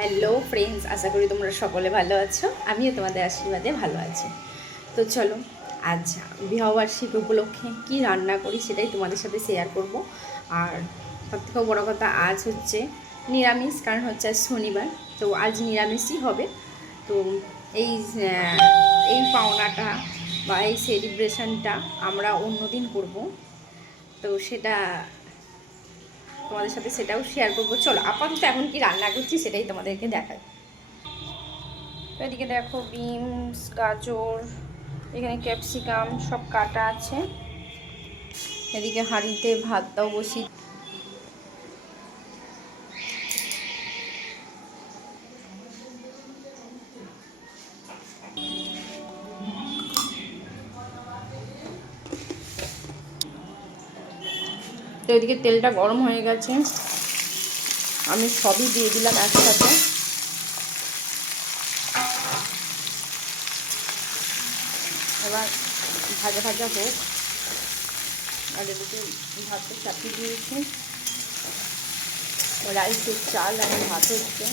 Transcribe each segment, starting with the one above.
Hello friends, আশা করি তোমরা সকলে ভালো আছো। আমিও তোমাদের আশীর্বাদে ভালো আছি। তো চলো, আজ বিবাহবার্ষিকী উপলক্ষে কি রান্না করি সেটাই তোমাদের সাথে শেয়ার করব। আর সবথেকে বড়ো কথা, আজ হচ্ছে নিরামিষ, কারণ হচ্ছে আজ শনিবার। তো আজ নিরামিষই হবে। তো এই এই পাওনাটা বা এই সেলিব্রেশনটা আমরা অন্যদিন করব। তো সেটা তোমাদের সাথে সেটাও শেয়ার করবো। চলো, আপাতত এখন কি রান্না করছি সেটাই তোমাদেরকে দেখাই। এদিকে দেখো, বিনস, গাজর, এখানে ক্যাপসিকাম সব কাটা আছে। এদিকে হাঁড়িতে ভাতটাও বসি। তো এদিকে তেলটা গরম হয়ে গেছে, আমি সবই দিয়ে দিলাম একসাথে। এবার ভাজা ভাজা হোক। আর এদিকে ভাতটা চাপিয়ে দিয়েছি, রাইসের চাল আর ভাত হচ্ছে।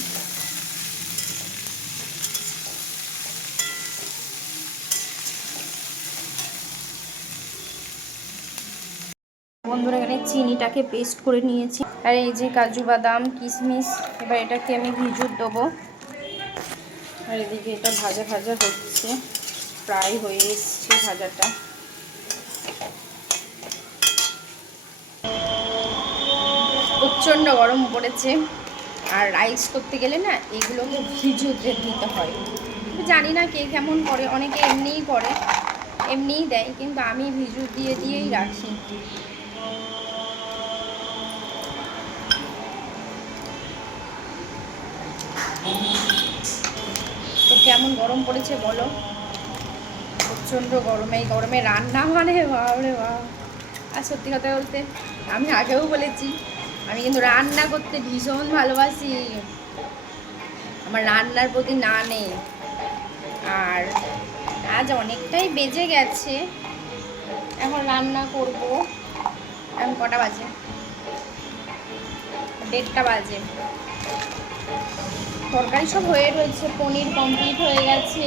বন্ধুরা, এখানে চিনিটাকে পেস্ট করে নিয়েছি। আর এই যে কাজু বাদাম কিশমিশ, এবার এটাকে আমি ভিজুর দেবো। আর এদিকে এটা ভাজা ভাজা হচ্ছে, প্রায় হয়ে এসছে ভাজাটা। প্রচণ্ড গরম পড়েছে, আর রাইস করতে গেলে না এগুলোকে ভিজুতে দিতে হয়। জানি না কে কেমন করে, অনেকে এমনিই করে, এমনিই দেয়, কিন্তু আমি ভিজু দিয়েই রাখি। তো কেমন গরম পড়েছে বলো, প্রচণ্ড গরমে, এই গরমে রান্না মানে বাবরে বাবা। আর সত্যি কথা বলতে, আমি আগেও বলেছি, আমি কিন্তু রান্না করতে ভীষণ ভালোবাসি, আমার রান্নার প্রতি না নেই। আর আজ অনেকটাই বেজে গেছে, এখন রান্না করব। এখন কটা বাজে? 1:30 বাজে। তরকারি সব হয়ে রয়েছে, পনির কমপ্লিট হয়ে গেছে।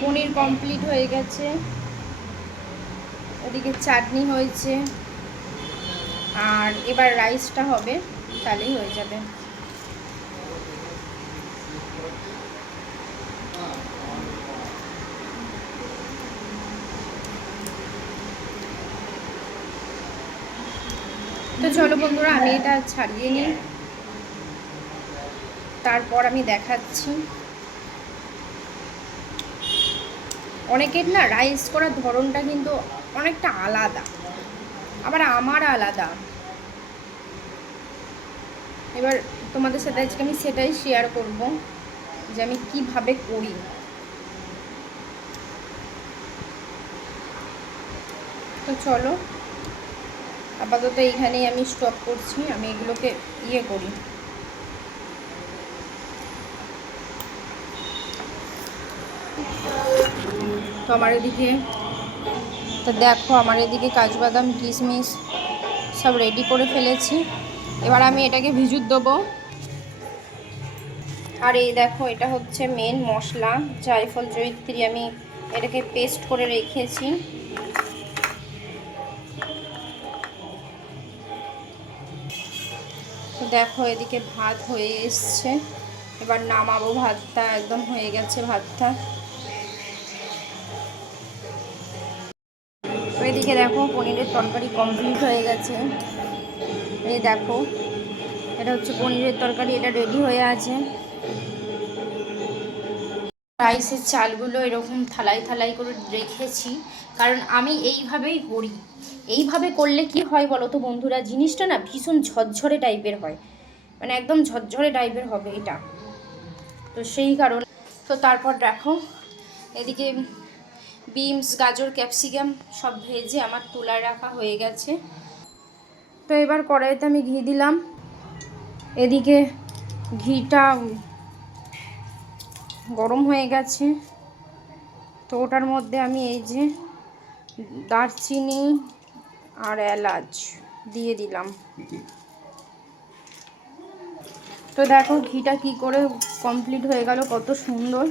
পনির কমপ্লিট হয়ে গেছে, ওদিকে চাটনি হয়েছে, আর এবার রাইসটা হবে, তাহলেই হয়ে যাবে। তো চলো বন্ধুরা, আমি এটা ছাড়িয়ে নিই, তারপর আমি দেখাচ্ছি। অনেকের না রাইস করার ধরনটা কিন্তু অনেকটা আলাদা, আবার আমার আলাদা। এবার তোমাদের সাথে আজকে আমি সেটাই শেয়ার করব, যে আমি কিভাবে করি। তো চলো, আপাতত এইখানেই আমি স্টপ করছি, আমি এগুলোকে করি। তো আমার এদিকে, তো দেখো, আমার এদিকে কাজু বাদাম কিশমিশ সব রেডি করে ফেলেছি। এবার আমি এটাকে ভিজুত দেবো। আর এই দেখো, এটা হচ্ছে মেন মশলা, জায়ফল জয়িত্রী, আমি এটাকে পেস্ট করে রেখেছি। তো দেখো, এদিকে ভাত হয়ে এসছে, এবার নামাবো। ভাতটা একদম হয়ে গেছে ভাতটা। তো এদিকে দেখো, পনিরের তরকারি কমপ্লিট হয়ে গেছে। এই দেখো, এটা হচ্ছে পনিরের তরকারি, এটা রেডি হয়ে আছে। রাইসের চালগুলো এরকম থালাই থালাই করে রেখেছি, কারণ আমি এইভাবেই করি। এইভাবে করলে কি হয় বলো তো বন্ধুরা, জিনিসটা না ভীষণ ঝরঝরে টাইপের হয়, মানে একদম ঝরঝরে টাইপের হবে এটা। তো সেই কারণে, তো তারপর দেখো, এদিকে বিনস, গাজর, ক্যাপসিকাম সব ভেজে আমার তুলায় রাখা হয়ে গেছে। তো এবার কড়াইতে আমি ঘি দিলাম। এদিকে ঘিটা গরম হয়ে গেছে, তো ওটার মধ্যে আমি এই যে দারচিনি, আর এলাচ দিয়ে দিলাম। তো দেখো ঘিটা কি করে কমপ্লিট হয়ে গেল, কত সুন্দর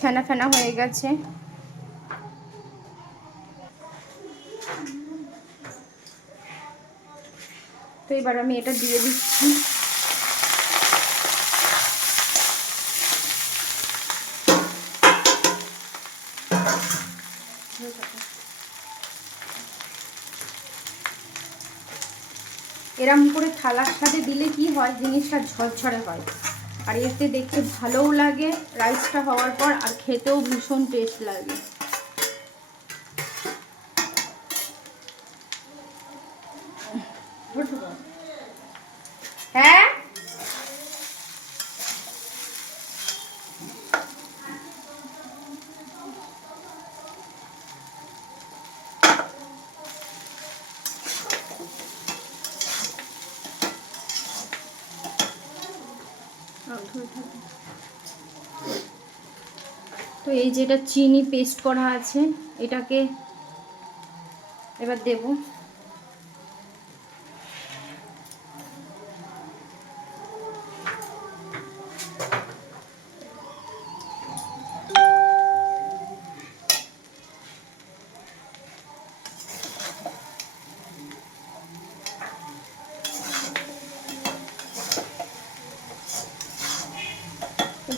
ফেনা ফেনা হয়ে গেছে। তো এবার আমি এটা দিয়ে দিচ্ছি। এরম করে থালার সাথে দিলে কি হয়, জিনিসটা ঝরঝরে হয়, আর এতে দেখতে ভালোও লাগে রাইসটা হওয়ার পর, আর খেতেও ভীষণ টেস্ট লাগে। হ্যাঁ তো এই যেটা চিনি পেস্ট করা আছে এটাকে এবার দেব।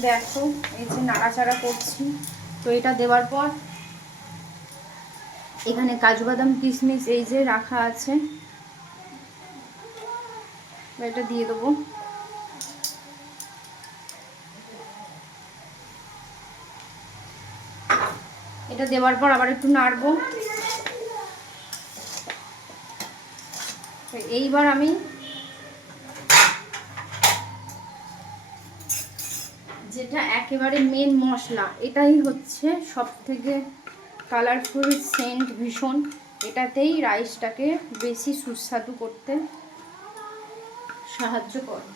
দেখো এই যে নাড়াচাড়া করছি। তো এটা দেওয়ার পর এখানে কাজু বাদাম কিশমিশ এই যে রাখা আছে, এটা দিয়ে দেবো। এটা দেওয়ার পর আবার একটু নাড়বো। তো এইবার আমি যেটা একেবারে মেন মশলা, এটাই হচ্ছে সব থেকে কালারফুল সেন্ট ভীষণ, এটাতেই রাইসটাকে বেশি সুস্বাদু করতে সাহায্য করে।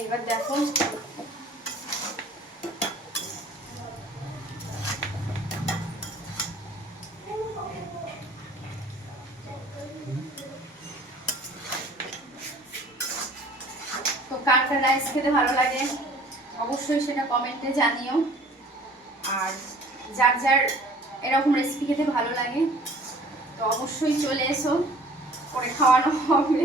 এইবার দেখো তো কার কার রাইস খেতে ভালো লাগে অবশ্যই সেটা কমেন্টে জানিও, আর যার যার এরকম রেসিপি খেতে ভালো লাগে তো অবশ্যই চলে এসো, করে খাওয়ানো হবে।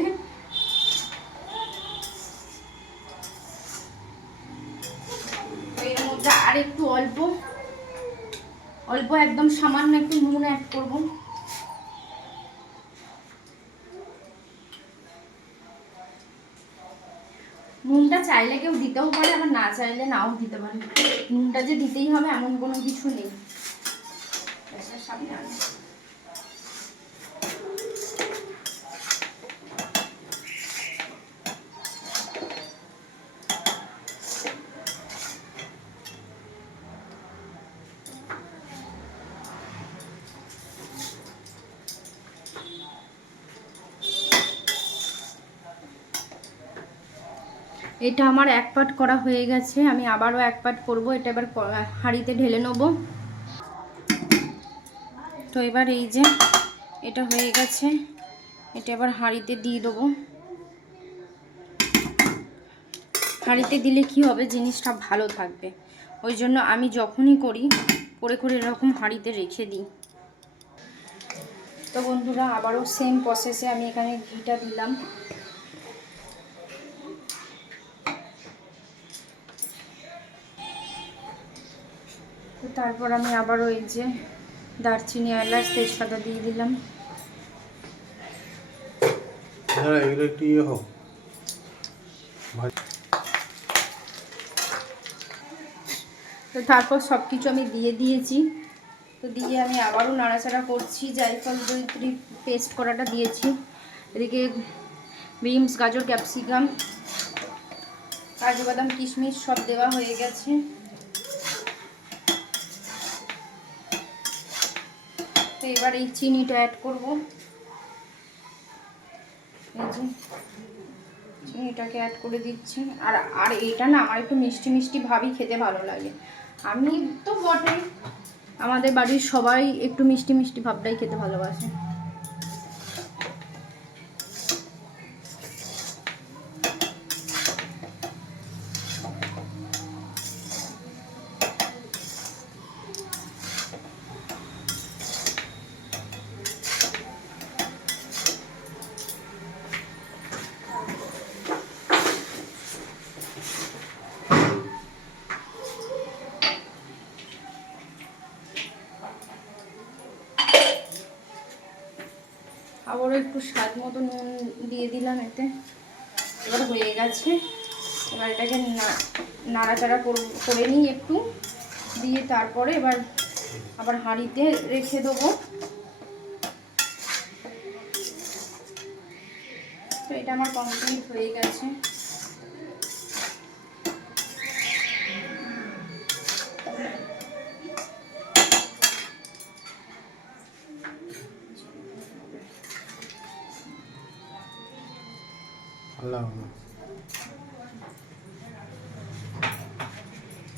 তো এর মধ্যে আর একটু অল্প অল্প একদম সামান্য একটু নুন অ্যাড করব। নুনটা চাইলে কেউ দিতেও পারে, আবার না চাইলে নাও দিতে পারে, নুনটা যে দিতেই হবে এমন কোনো কিছু নেই। সামনে আনো। এটা আমার এক পাট করা হয়ে গেছে, আমি আবারও এক পাট করব। এটা এবার হাঁড়িতে ঢেলে নেব। তো এবার এই যে এটা হয়ে গেছে, এটা এবার হাঁড়িতে দিয়ে দেবো। হাঁড়িতে দিলে কি হবে, জিনিসটা ভালো থাকবে, ওই জন্য আমি যখনই করি করে করে এরকম হাঁড়িতে রেখে দিই। তো বন্ধুরা আবারও সেম প্রসেসে আমি এখানে ঘিটা দিলাম। তো তারপর আমি আবারও এই যে দারচিনি এলাচ তেজপাতা দিয়ে দিলাম। তো তারপর সব কিছু আমি দিয়ে দিয়েছি। তো দিয়ে আমি আবারও নাড়াচাড়া করছি। জায়ফল জয়িত্রী পেস্ট করাটা দিয়েছি, এদিকে বিনস গাজর ক্যাপসিকাম কাজু বাদাম কিশমিশ সব দেওয়া হয়ে গেছে। তো এবার এই চিনিটা অ্যাড করব। এই যে চিনিটাকে অ্যাড করে দিচ্ছি। আর এটা না আমার একটু মিষ্টি মিষ্টি ভাবই খেতে ভালো লাগে। আমি তো বটেই, আমাদের বাড়ির সবাই একটু মিষ্টি মিষ্টি ভাবটাই খেতে ভালোবাসে। আবারও একটু স্বাদ মতো নুন দিয়ে দিলাম এতে। এবার হয়ে গেছে। এবার এটাকে নাড়াচাড়া করে নিই একটু, দিয়ে তারপরে এবার আবার হাঁড়িতে রেখে দেবো। তো এটা আমার কমপ্লিট হয়ে গেছে।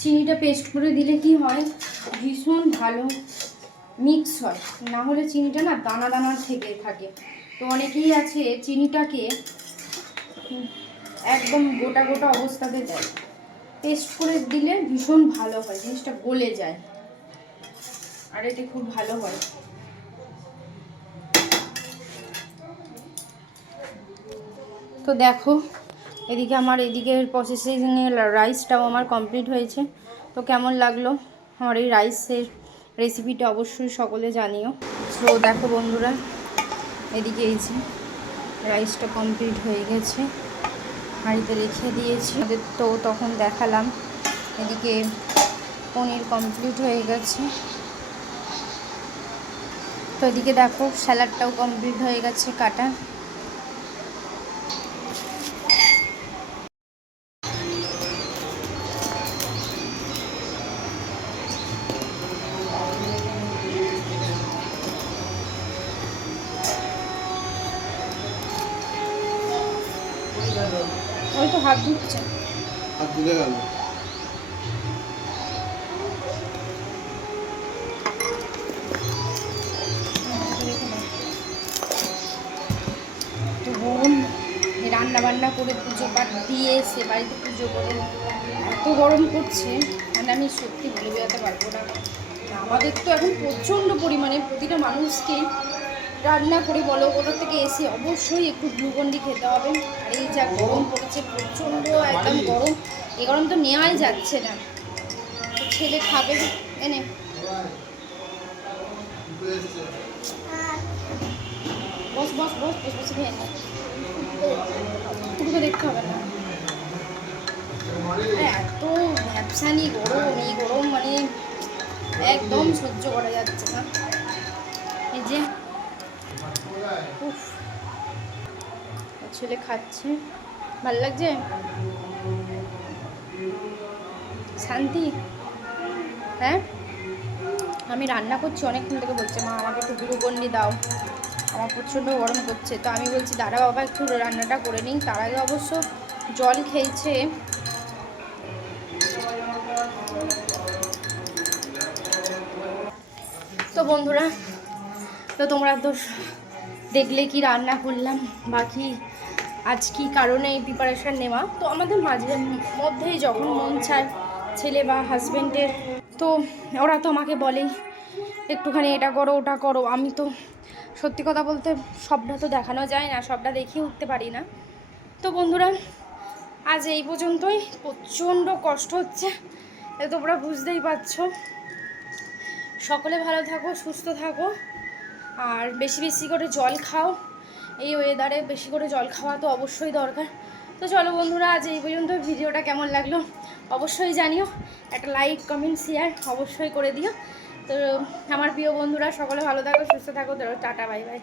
চিনিটা পেস্ট করে দিলে কি হয়, ভীষণ ভালো মিক্স হয়। না হলে চিনিটা না দানা দানা থেকে থাকে। তো অনেকেই আছে চিনিটাকে একদম গোটা গোটা অবস্থাতে দেয়। পেস্ট করে দিলে ভীষণ ভালো হয়, জিনিসটা গলে যায় আর এতে খুব ভালো হয়। তো দেখো এদিকে আমার এদিকের প্রসেসিংয়ে রাইসটাও আমার কমপ্লিট হয়েছে। তো কেমন লাগলো আমার এই রাইসের রেসিপিটা অবশ্যই সকলে জানিও। তো দেখো বন্ধুরা, এদিকে এই যে রাইসটা কমপ্লিট হয়ে গেছে, হাঁড়িতে রেখে দিয়েছি। ওদের তো তখন দেখালাম। এদিকে পনির কমপ্লিট হয়ে গেছে। তো এদিকে দেখো স্যালাডটাও কমপ্লিট হয়ে গেছে কাটা। ওই তো হাত ধুচ্ছে, হাত ধুলে গেল। তো বোন রান্না বান্না করে পুজো পাঠ দিয়ে সে বাড়িতে পুজো করে এত গরম করছে, মানে আমি সত্যি বলে বেরোতে পারবো না। আমাদের তো এখন প্রচণ্ড পরিমাণে প্রতিটা মানুষকে রান্না করে বলো কোথা থেকে এসে অবশ্যই একটু গ্লুকন্ডি খেতে হবে। আর এই যা গরম পড়েছে প্রচণ্ড একদম গরম, এই গরম তো নেওয়াই যাচ্ছে না। তো ছেলে খাবে এনে বস বস বস বস বসে খেয়ে নে, দেখতে হবে না। এত ভ্যাপসানি গরম, এই গরম মানে একদম সহ্য করা যাচ্ছে না। এই যে ছেলে খাচ্ছে, ভালো লাগছে, শান্তি। হ্যাঁ আমি রান্না করছি অনেকক্ষণ থেকে, বলছে মা আমাকে একটু গ্লুকন্ডি দাও, আমার প্রচণ্ড গরম করছে। তো আমি বলছি দাঁড়া বাবা একটু রান্নাটা করে নিই। তার আগে অবশ্য জল খেয়েছে। তো বন্ধুরা, তো তোমরা তো দেখলে কি রান্না করলাম, বাকি আজ কী কারণে এই প্রিপারেশান নেওয়া। তো আমাদের মাঝে মধ্যেই যখন মন চায় ছেলে বা হাজব্যান্ডের, তো ওরা তো আমাকে বলেই একটুখানি এটা করো ওটা করো। আমি তো সত্যি কথা বলতে সবটা তো দেখানো যায় না, সবটা দেখিয়ে উঠতে পারি না। তো বন্ধুরা আজ এই পর্যন্তই। প্রচণ্ড কষ্ট হচ্ছে, তোমরা বুঝতেই পারছো। সকলে ভালো থাকো, সুস্থ থাকো, আর বেশি বেশি করে জল খাও। এই ওয়েদারে বেশি করে জল খাওয়া তো অবশ্যই দরকার। তো চলো বন্ধুরা আজ এই পর্যন্ত। ভিডিওটা কেমন লাগলো অবশ্যই জানিও, একটা লাইক কমেন্ট শেয়ার অবশ্যই করে দিও। তো আমার প্রিয় বন্ধুরা সকলে ভালো থাকো, সুস্থ থাকো, টাটা বাই বাই।